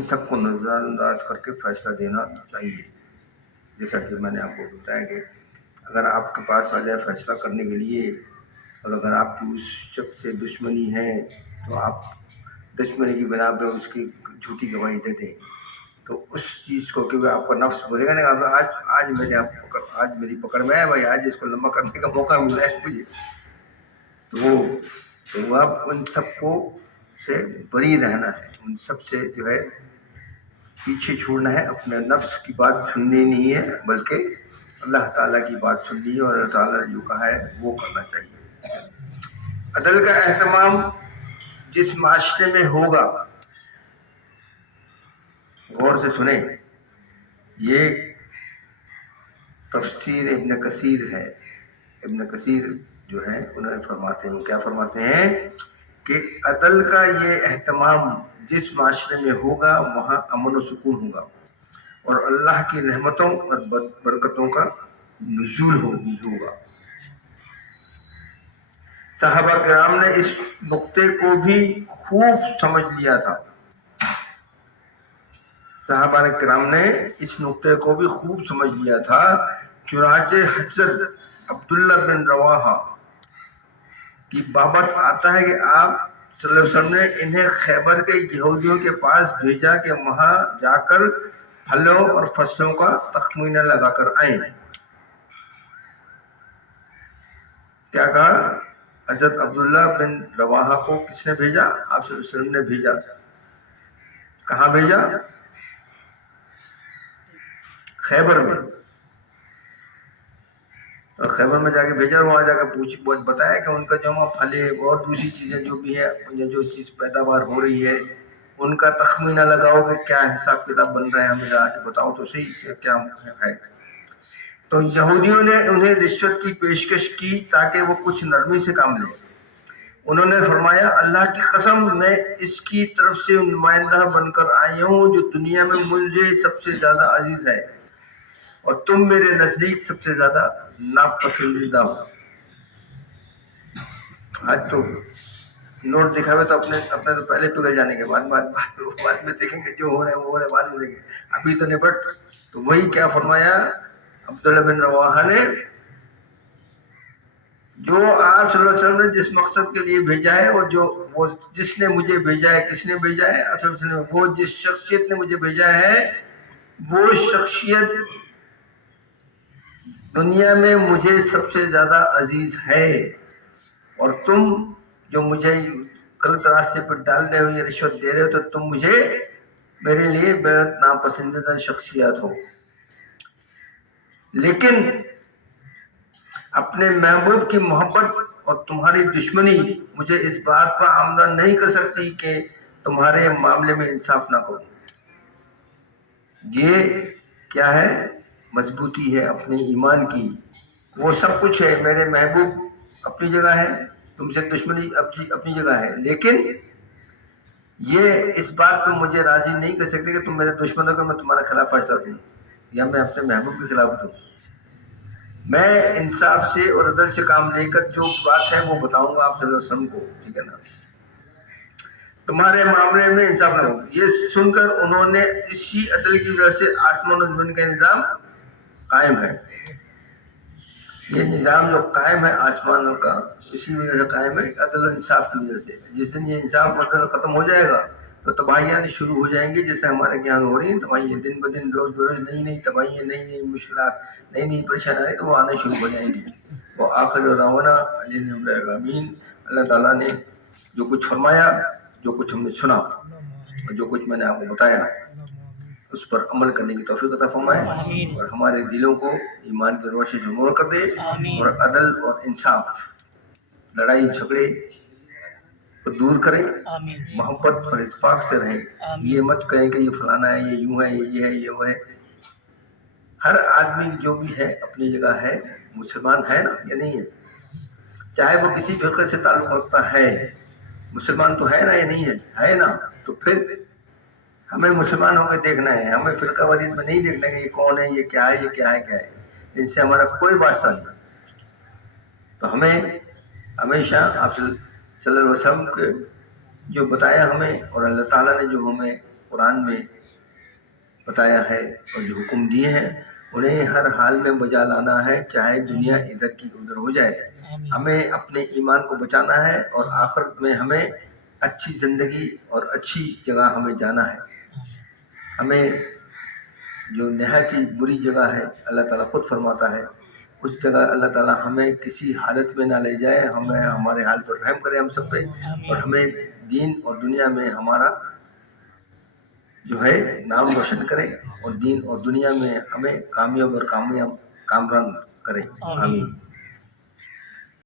इन सब को नज़रअंदाज करके फैसला देना चाहिए। जैसा कि मैंने आपको बताया कि अगर आपके पास आ जाए फैसला करने के लिए और अगर आपकी उस शख्स से दुश्मनी है तो आप दुश्मनी की बिना पे उसकी झूठी गवाही दे दें, तो उस चीज़ को क्योंकि आपका नफ्स बोलेगा ना अब आज मेरी पकड़ में है भाई, आज इसको लंबा करने का मौका मिला है मुझे, तो आप उन सबको से बरी रहना है, उन सब से जो है पीछे छोड़ना है, अपने नफ्स की बात सुननी नहीं है बल्कि अल्लाह ताला की बात सुननी है और अल्लाह ताला ने जो कहा है वो करना चाहिए। अदल का एहतमाम जिस माशरे में होगा, गौर से सुने, ये तफसीर इब्न कसीर है। इब्न कसीर जो है उन्होंने फरमाते हैं, वो क्या फरमाते हैं कि अदल का ये एहतमाम जिस माशरे में होगा वहाँ अमन व सुकून होगा और अल्लाह की रहमतों और बरकतों का नुज़ूल होगा। सहाबा किराम ने इस नुक्ते को भी खूब समझ लिया था। सहाबा किराम ने इस नुक्ते को भी खूब समझ लिया था। चुनाचे हज़रत अब्दुल्ला बिन रवाहा की बाबत आता है कि आप सल्लल्लाहु अलैहि वसल्लम ने इन्हें खैबर के यहूदियों के पास भेजा कि वहां जाकर फलों और फसलों का तखमीना लगाकर आए। क्या कहा? हज़रत अब्दुल्ला बिन रवाहा को किसने भेजा? आप सल्लल्लाहु अलैहि वसल्लम ने भेजा। कहाँ भेजा? खैबर में। और खैबर में जाके भेजा, वहां जाकर बताया कि उनका जो वहाँ फले और दूसरी चीजें जो भी है, जो चीज पैदावार हो रही है उनका तखमीना लगाओ कि क्या हिसाब किताब बन रहा है, हमें आके बताओ तो सही क्या है। तो यहूदियों ने उन्हें रिश्वत की पेशकश की ताकि वो कुछ नरमी से काम लें। उन्होंने फरमाया, अल्लाह की कसम मैं इसकी तरफ से नुमाइंदा बनकर आई हूँ जो दुनिया में मुझे सबसे ज्यादा अजीज है और तुम मेरे नजदीक सबसे ज्यादा नापसंदीदा हो। आज तो नोट दिखावे तो अपने तो पहले पिघल जाने के बाद में देखेंगे, जो हो रहा है वो हो रहा है, बाद में देखेंगे, अभी तो निपट। तो वही क्या फरमाया अब्दुल्ला बिन रवाहा ने, जो आप सल्लल्लाहु अलैहि वसल्लम ने जिस मकसद के लिए भेजा है और जो वो जिसने मुझे भेजा है, किसने भेजा है? आप सल्लल्लाहु अलैहि वसल्लम। वो जिस शख्सियत ने मुझे भेजा है वो शख्सियत दुनिया में मुझे सबसे ज्यादा अजीज है और तुम जो मुझे गलत रास्ते पर डाल रहे हो या रिश्वत दे रहे हो, तो तुम मुझे मेरे लिए बेहद नापसंदीदा शख्सियत हो। लेकिन अपने महबूब की मोहब्बत और तुम्हारी दुश्मनी मुझे इस बात पर आमदन नहीं कर सकती कि तुम्हारे मामले में इंसाफ ना करूं। ये क्या है? मजबूती है अपने ईमान की। वो सब कुछ है, मेरे महबूब अपनी जगह है, तुमसे दुश्मनी अपनी जगह है, लेकिन ये इस बात पे मुझे राजी नहीं कर सकते कि तुम मेरे दुश्मनों को मैं तुम्हारे खिलाफ फैसला दूं या मैं अपने महबूब के खिलाफ दूं। मैं इंसाफ से और अदल से काम लेकर जो बात है वो बताऊंगा आप सल्लल्लाहु अलैहि वसल्लम को, ठीक है ना? तुम्हारे मामले में इंसाफ ना हो। ये सुनकर उन्होंने इसी अदल की वजह से आसमान और जमीन का निजाम कायम है। ये निजाम जो कायम है आसमानों का, इसी वजह से कायम है, अदल और इंसाफ की वजह से। जिस दिन ये इंसाफ और अदल खत्म हो जाएगा तो तबाहियाँ शुरू हो जाएंगी, जैसे हमारे ज्ञान हो रही है तबाहियाँ, दिन ब दिन रोज बरोज नई नई तबाहियाँ, नई नई मुश्किलात, नई नई परेशानी तो वो आना शुरू हो जाएंगी। वो आखिर दावना अमीन। अल्लाह ताला ने जो कुछ फरमाया, जो कुछ हमने सुना और जो कुछ मैंने आपको बताया उस पर अमल करने की तौफीक अता फरमाए और हमारे दिलों को ईमान की रोशनी से नूर कर दे और अदल और इंसाफ, लड़ाई झगड़े को दूर करें, मोहब्बत और इत्तेफाक से रहें। ये मत कहें कि ये फलाना है, ये यूं है, ये है, ये वो है। हर आदमी जो भी है अपनी जगह है, मुसलमान है ना या नहीं है? चाहे वो किसी फिक्र से ताल्लुक रखता है, मुसलमान तो है ना या नहीं है? है ना? तो फिर हमें मुसलमान होकर देखना है, हमें फिरकावारी में नहीं देखना है कि ये कौन है, ये क्या है, ये क्या है, क्या है। इनसे हमारा कोई वास्ता नहीं। तो हमें हमेशा आप सल्लल्लाहु अलैहि वसल्लम के जो बताया हमें और अल्लाह ताला ने जो हमें قرآن میں بتایا ہے اور جو حکم دیے ہیں انہیں ہر حال میں بجا لانا ہے، چاہے دنیا ادھر کی ادھر ہو جائے. ہمیں اپنے ایمان کو بچانا ہے اور آخرت میں ہمیں اچھی زندگی اور اچھی جگہ ہمیں جانا ہے. ہمیں جو نہایت ہی بری جگہ ہے اللہ تعالیٰ خود فرماتا ہے اس جگہ اللہ تعالیٰ ہمیں کسی حالت میں نہ لے جائے. ہمیں ہمارے حال پر رحم کرے ہم سب پہ، اور ہمیں دین اور دنیا میں ہمارا جو ہے نام روشن کرے، اور دین اور دنیا میں ہمیں کامیاب اور کامران کرے. آمین.